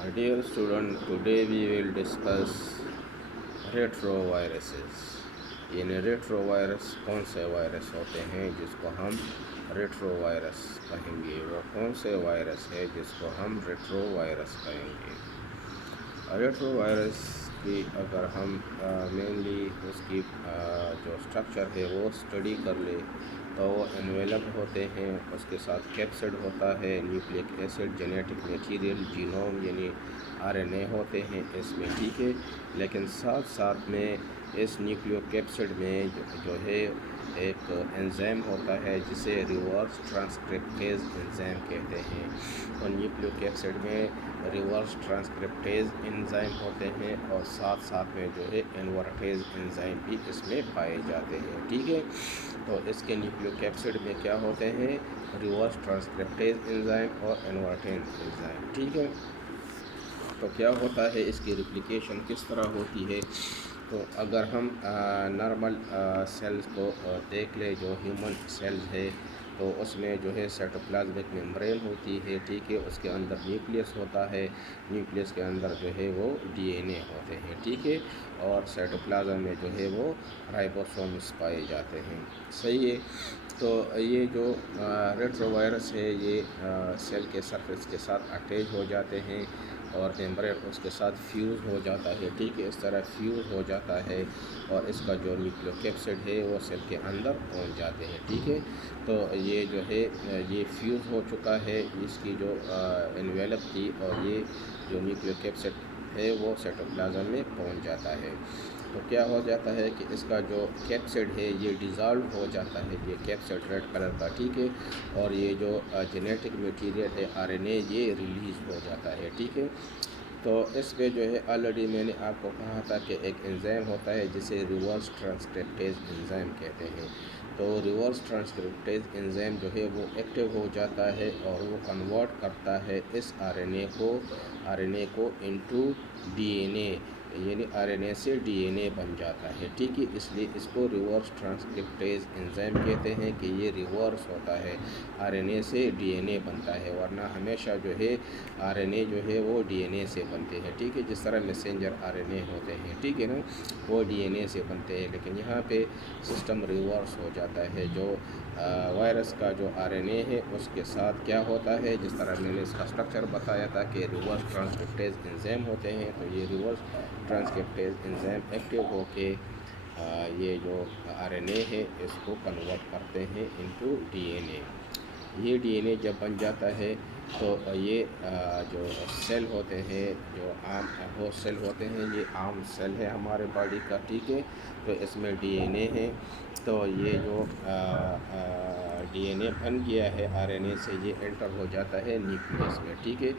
Dear student, today we will discuss retroviruses. यानी retrovirus कौन से वायरस होते हैं जिसको हम रेट्रोवायरस कहेंगे, वो कौन से वायरस है जिसको हम रेट्रोवायरस कहेंगे। रेट्रोवायरस की अगर हम मेनली उसकी जो स्ट्रक्चर है वो स्टडी कर ले तो वो एनवेलप होते हैं, उसके साथ कैप्सिड होता है, nucleic acid, genetic material, genome यानी आरएनए होते हैं इसमें, ठीक है। लेकिन साथ साथ में इस न्यूक्लियोकैप्सिड में जो है एक एंजाइम होता है जिसे रिवर्स ट्रांसक्रिप्टेज एंजाइम कहते हैं। और न्यूक्लियोकैप्सिड में रिवर्स ट्रांसक्रिप्टेज एंजाइम होते हैं और साथ साथ में जो है इन्वर्टेज एंजाइम भी इसमें पाए जाते हैं, ठीक है। तो इसके न्यूक्लियोकैप्सिड में क्या होते हैं, रिवर्स ट्रांसक्रिप्टेज एंजाइम और इन्वर्टेज एंजाइम, ठीक है। तो क्या होता है, इसकी रिप्लिकेशन किस तरह होती है। तो अगर हम नॉर्मल सेल्स को देख ले, जो ह्यूमन सेल्स है, तो उसमें जो है साइटोप्लाज्मिक मेम्ब्रेन होती है, ठीक है। उसके अंदर न्यूक्लियस होता है, न्यूक्लियस के अंदर जो है वो डीएनए होते हैं, ठीक है। और साइटोप्लाज्म में जो है वो राइबोसोम्स पाए जाते हैं, सही है। तो ये जो रेट्रोवायरस है ये सेल के सरफेस के साथ अटैच हो जाते हैं और मेम्ब्रेन उसके साथ फ्यूज़ हो जाता है, ठीक है। इस तरह फ्यूज़ हो जाता है और इसका जो न्यूक्लियोकैप्सिड है वो सेल के अंदर पहुंच जाते हैं, ठीक है। तो ये जो है ये फ्यूज़ हो चुका है, इसकी जो एनवेलप थी, और ये जो न्यूक्लियोकैप्सिड है वो साइटोप्लाज्म में पहुंच जाता है। तो क्या हो जाता है कि इसका जो कैप्सिड है ये डिज़ॉल्व हो जाता है, ये कैप्सिड रेड कलर का, ठीक है। और ये जो जेनेटिक मटेरियल है आरएनए ये रिलीज़ हो जाता है, ठीक है। तो इस पे जो है ऑलरेडी मैंने आपको कहा था कि एक एंजाइम होता है जिसे रिवर्स ट्रांसक्रिप्टेज एंजाइम कहते हैं। तो रिवर्स ट्रांसक्रिप्टेज एंजाइम जो है वो एक्टिव हो जाता है और वो कन्वर्ट करता है इस आरएनए को इनटू डीएनए, यानी आरएनए से डीएनए बन जाता है, ठीक है। इसलिए इसको रिवर्स ट्रांसक्रिप्टेज एंजाइम कहते हैं कि ये रिवर्स होता है, आरएनए से डीएनए बनता है। वरना हमेशा जो है आरएनए जो है वो डीएनए से बनते हैं, ठीक है। जिस तरह मैसेंजर आरएनए होते हैं, ठीक है ना, वो डीएनए से बनते हैं। लेकिन यहाँ पे सिस्टम रिवर्स हो जाता है, जो वायरस का जो आरएनए है उसके साथ क्या होता है, जिस तरह मैंने इसका स्ट्रक्चर बताया था कि रिवर्स ट्रांसक्रिप्टेज एंजाइम होते हैं। तो ये रिवर्स ट्रांसक्रिप्टेज एंजाइम एक्टिव होके ये जो आरएनए है इसको कन्वर्ट करते हैं इनटू डीएनए। ये डीएनए जब बन जाता है तो ये जो सेल होते हैं, जो आम होस्ट सेल होते हैं, ये आम सेल है हमारे बॉडी का, ठीक है। तो इसमें डीएनए है, तो ये जो डीएनए बन गया है आरएनए से, ये एंटर हो जाता है न्यूक्लियस में, ठीक है।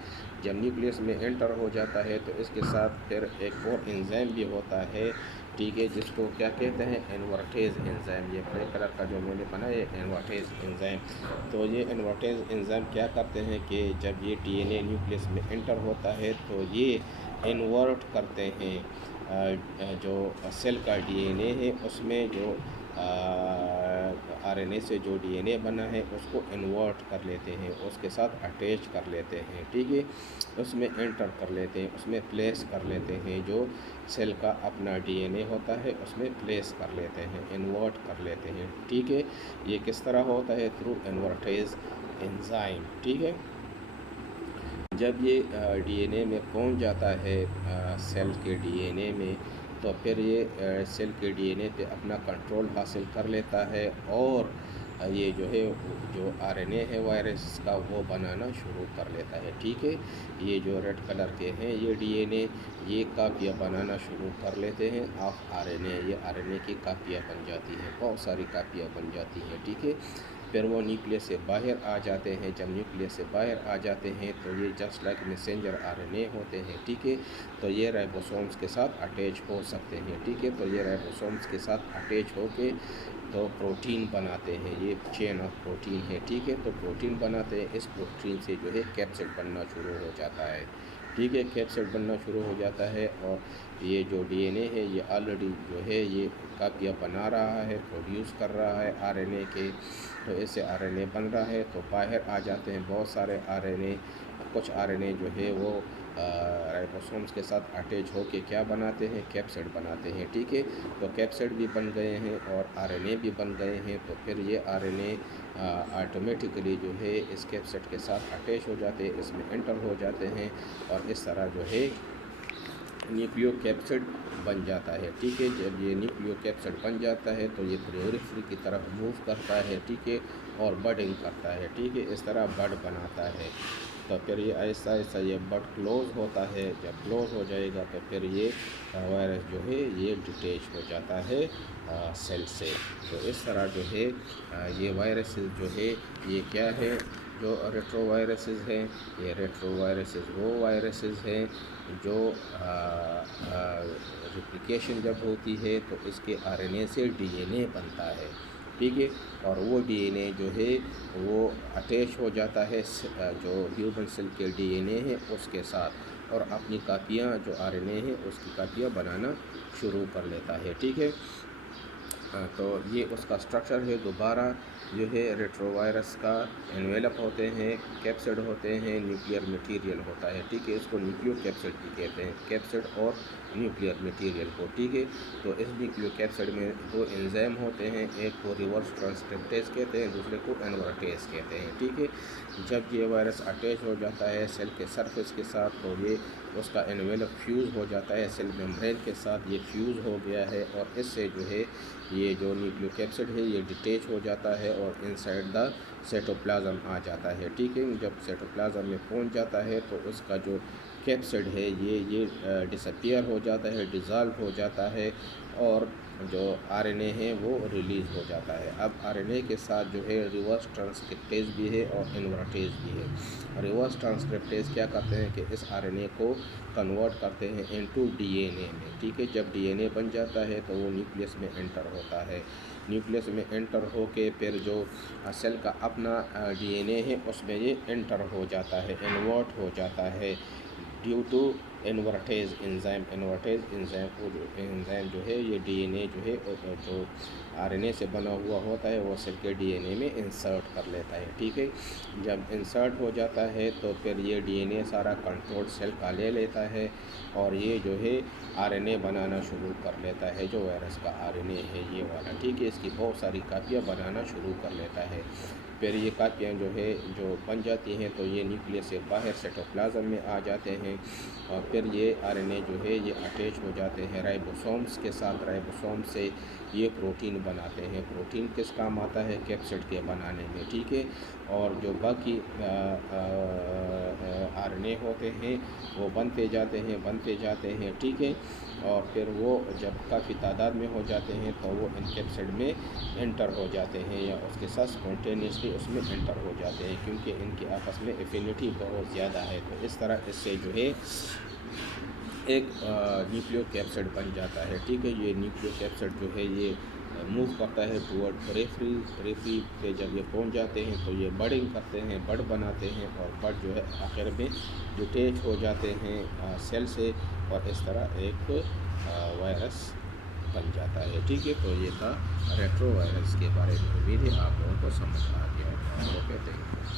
जब न्यूक्लियस में एंटर हो जाता है तो इसके साथ फिर एक और एंजाइम भी होता है, ठीक है, जिसको क्या कहते हैं, इन्वर्टेज एंजाइम। ये ब्लैक कलर का जो मैंने बनाया है इन्वर्टेज एंजाइम। तो ये इन्वर्टेज एंजाइम क्या करते हैं कि जब ये डीएनए न्यूक्लियस में एंटर होता है तो ये इन्वर्ट करते हैं जो सेल का डीएनए है उसमें जो आरएनए से जो डीएनए बना है उसको इन्वर्ट कर लेते हैं, उसके साथ अटैच कर लेते हैं, ठीक है। उसमें एंटर कर लेते हैं, उसमें प्लेस कर लेते हैं, जो सेल का अपना डीएनए होता है उसमें प्लेस कर लेते हैं, इन्वर्ट कर लेते हैं, ठीक है। ये किस तरह होता है, थ्रू इन्वर्टेज एंजाइम, ठीक है। जब ये डीएनए में पहुंच जाता है सेल के डीएनए में, तो फिर ये सेल के डीएनए पे अपना कंट्रोल हासिल कर लेता है और ये जो है जो आरएनए है वायरस का वो बनाना शुरू कर लेता है, ठीक है। ये जो रेड कलर के हैं ये डीएनए, ये कापियाँ बनाना शुरू कर लेते हैं ऑफ आरएनए। ये आरएनए की कापियाँ बन जाती हैं, बहुत सारी कापियाँ बन जाती हैं, ठीक है। फिर वो न्यूक्लियस से बाहर आ जाते हैं। जब न्यूक्लियस से बाहर आ जाते हैं तो ये जस्ट लाइक मैसेंजर आरएनए होते हैं, ठीक है। तो ये राइबोसोम्स के साथ अटैच हो सकते हैं, ठीक है। तो ये राइबोसोम्स के साथ अटैच होके तो प्रोटीन बनाते हैं, ये चेन ऑफ प्रोटीन है, ठीक है। तो प्रोटीन बनाते हैं, इस प्रोटीन से जो है कैप्सिड बनना शुरू हो जाता है, ठीक है। कैप्सिड बनना शुरू हो जाता है और ये जो डीएनए है ये ऑलरेडी जो है ये कापियाँ बना रहा है, प्रोड्यूस कर रहा है आरएनए के। तो इससे आरएनए बन रहा है, तो बाहर आ जाते हैं बहुत सारे आरएनए کچھ RNA جو ہے وہ رائبوسومز کے ساتھ اٹیچ ہو کے کیا بناتے ہیں، کیپسڈ بناتے ہیں، ٹھیک ہے۔ تو کیپسڈ بھی بن گئے ہیں اور RNA بھی بن گئے ہیں، تو پھر یہ RNA آٹومیٹکلی جو ہے اس کیپسڈ کے ساتھ اٹیچ ہو جاتے ہیں، اس میں انٹر ہو جاتے ہیں اور اس طرح جو ہے نیوکلیو کیپسڈ بن جاتا ہے، ٹھیک ہے۔ جب یہ نیوکلیو کیپسڈ بن جاتا ہے تو یہ پریوریفری کی طرف موو کرتا ہے، ٹھیک ہے، اور بڈنگ کرتا ہے، ٹھیک ہے، اس طرح بڈ بناتا ہے۔ تو پھر یہ آہستہ آہستہ یہ بڈ کلوز ہوتا ہے، جب کلوز ہو جائے گا تو پھر یہ وائرس جو ہے یہ ڈیٹیچ ہو جاتا ہے سیل سے۔ تو اس طرح جو ہے یہ وائرسز جو ہے یہ کیا ہے، جو ریٹرو وائرسز ہیں، یہ ریٹرو وائرسز وہ وائرسز ہیں جو ریپلیکیشن جب ہوتی ہے تو اس کے RNA سے DNA بنتا ہے، ٹھیک ہے، اور وہ DNA جو ہے وہ اٹیچ ہو جاتا ہے جو ہیومن سیل کے DNA ہے اس کے ساتھ، اور اپنی کاپیاں جو RNA ہے اس کی کاپیاں بنانا شروع کر لیتا ہے، ٹھیک ہے۔ تو یہ اس کا سٹرکچر ہے۔ دوبارہ جو ہے ریٹرو وائرس کا انویلپ ہوتے ہیں، کیپسڈ ہوتے ہیں، نیوکلیئر میٹیریل ہوتا ہے، ٹھیک ہے، اس کو نیوکلیو کیپسڈ بھی کہتے ہیں، کیپسڈ اور نیوکلیئر میٹیریل کو، ٹھیک ہے۔ تو اس نیوکلیو کیپسڈ میں دو انزائم ہوتے ہیں، ایک کو ریورس ٹرانسکرپٹیز کہتے ہیں، دوسرے کو انورٹیز کہتے ہیں، ٹھیک ہے۔ جب یہ وائرس اٹیچ ہو جاتا ہے سیل کے سرفیس کے ساتھ تو یہ اس کا انویلپ فیوز ہو جاتا ہے سیل میمبرین کے ساتھ، یہ فیوز ہو گیا ہے اور اس سے جو ہے یہ جو نیوکلیو کیپسڈ ہے یہ ڈیٹیچ ہو جاتا ہے اور انسائڈ دا سیٹوپلازم آ جاتا ہے، ٹھیک ہے۔ جب سیٹوپلازم میں پہنچ جاتا ہے تو اس کا جو کیپسڈ ہے یہ ڈس اپیئر ہو جاتا ہے، ڈیزالو ہو جاتا ہے، اور جو RNA ہے وہ ریلیز ہو جاتا ہے۔ اب RNA کے ساتھ جو ہے ریورس ٹرانسکرپٹیز بھی ہے اور انورٹیز بھی ہے۔ ریورس ٹرانسکرپٹیز کیا کرتے ہیں کہ اس RNA کو کنورٹ کرتے ہیں انٹو DNA میں، ٹھیک ہے۔ جب DNA بن جاتا ہے تو وہ نیوکلیس میں انٹر ہوتا ہے، نیوکلیس میں انٹر ہو کے پھر جو سیل کا اپنا DNA ہے اس میں یہ انٹر ہو جاتا ہے، انورٹ ہو جاتا ہے ڈیو ٹو انورٹیز انزائم۔ انورٹیز انزائم جو ہے یہ DNA جو ہے جو RNA سے بنا ہوا ہوتا ہے وہ سیل کے DNA میں انسرٹ کر لیتا ہے، ٹھیک ہے۔ جب انسرٹ ہو جاتا ہے تو پھر یہ DNA سارا کنٹرول سیل کا لے لیتا ہے اور یہ جو ہے RNA بنانا شروع کر لیتا ہے، جو وائرس کا RNA ہے یہ والا، ٹھیک ہے، اس کی بہت ساری کاپیاں بنانا شروع کر لیتا ہے۔ پھر یہ کاپیاں جو ہے جو بن جاتی ہیں تو یہ نیوکلیس سے باہر سیٹوپلازم میں آ جاتے ہیں اور پھر یہ RNA جو ہے یہ اٹیچ ہو جاتے ہیں رائبوسومز کے ساتھ، رائبوسوم سے یہ پروٹین بناتے ہیں۔ پروٹین کس کام آتا ہے، کیپسڈ کے بنانے میں، ٹھیک ہے۔ اور جو باقی RNA ہوتے ہیں وہ بنتے جاتے ہیں، ٹھیک ہے، اور پھر وہ جب کافی تعداد میں ہو جاتے ہیں تو وہ ان کیپسڈ میں انٹر ہو جاتے ہیں یا اس کے ساتھ اسپونٹینیسلی اس میں انٹر ہو جاتے ہیں کیونکہ ان کی آپس میں ایفینٹی بہت زیادہ ہے۔ تو اس طرح اس سے جو ہے ایک نیوکلیو کیپسڈ بن جاتا ہے، ٹھیک ہے۔ یہ نیوکلیو کیپسڈ جو ہے یہ موو کرتا ہے ٹورڈ پریفری پہ، جب یہ پہنچ جاتے ہیں تو یہ بڈنگ کرتے ہیں، بڈ بناتے ہیں اور بڈ جو ہے آخر میں ڈیٹیچ ہو جاتے ہیں سیل سے اور اس طرح ایک وائرس بن جاتا ہے، ٹھیک ہے۔ تو یہ تھا ریٹرو وائرس کے بارے میں، امید ہے آپ لوگوں کو سمجھ آ گیا ہوگا۔ Okay, thank you.